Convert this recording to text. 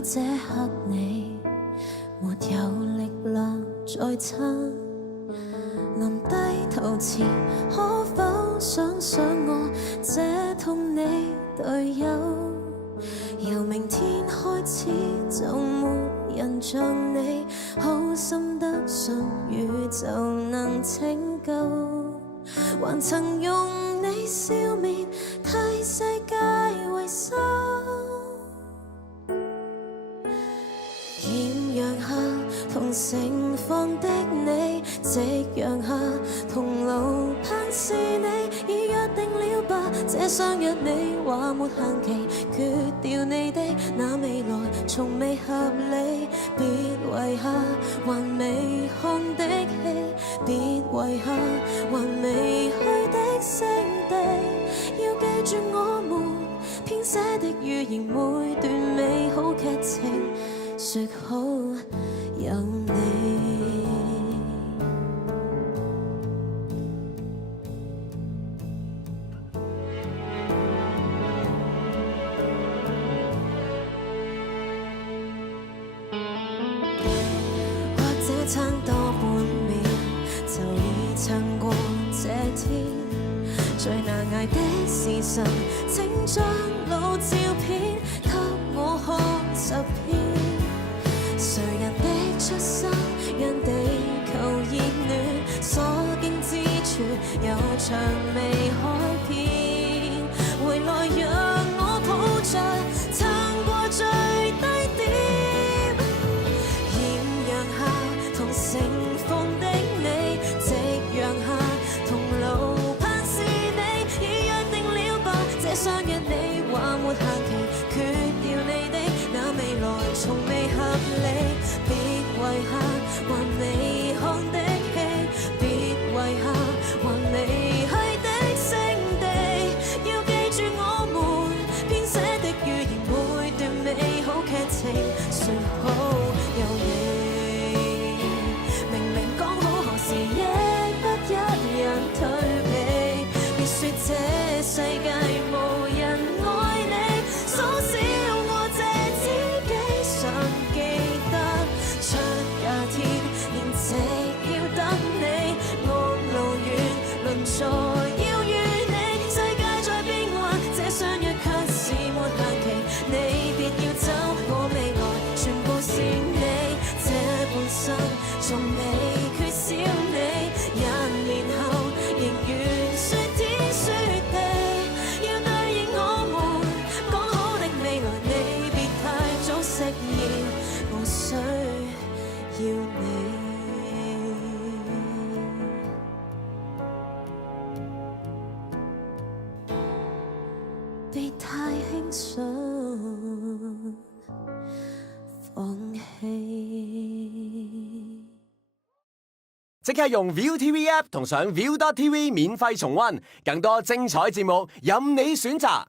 許這刻你沒有力量再撐，臨低頭前可否想想我這痛你隊友？由明天開始就沒人像你好心得信宇宙能拯救，還曾用你笑面替世界維修。豔陽下同盛放的你，夕陽下同路盼是你，已約定了吧？這相約你話沒限期，決掉你的那未來從未合理，別遺下還未看的戲，別遺下還未去的聖地，要記住我們編寫的語言，每段美好劇情說好有你。撐多半秒就已撐過這天，最難捱的時辰，請將老照片給我看10遍。誰人的出生讓地球熱暖，所經之處有薔薇海片，回來讓我抱着撐過最低點。盛放的你，夕陽下同路盼是你，已約定了吧？這相約你話沒限期，決掉你的那未來從未合理，別遺下還未看的戲，別遺下還未去的聖地，要記住我們編寫的語言，每段美好劇情說好有你。亦不一人退避，別說這世界無人愛你，數小我這自己常記得，出假天連直要等你，安路遠鄰座要與你，世界在變幻，這相約卻是沒限期，你別要走，我未來全部是你，這半生從未缺少你。別太輕信放棄。即刻用 ViuTV App 同上 Viu.tv 免費重溫，更多精彩節目任你選擇。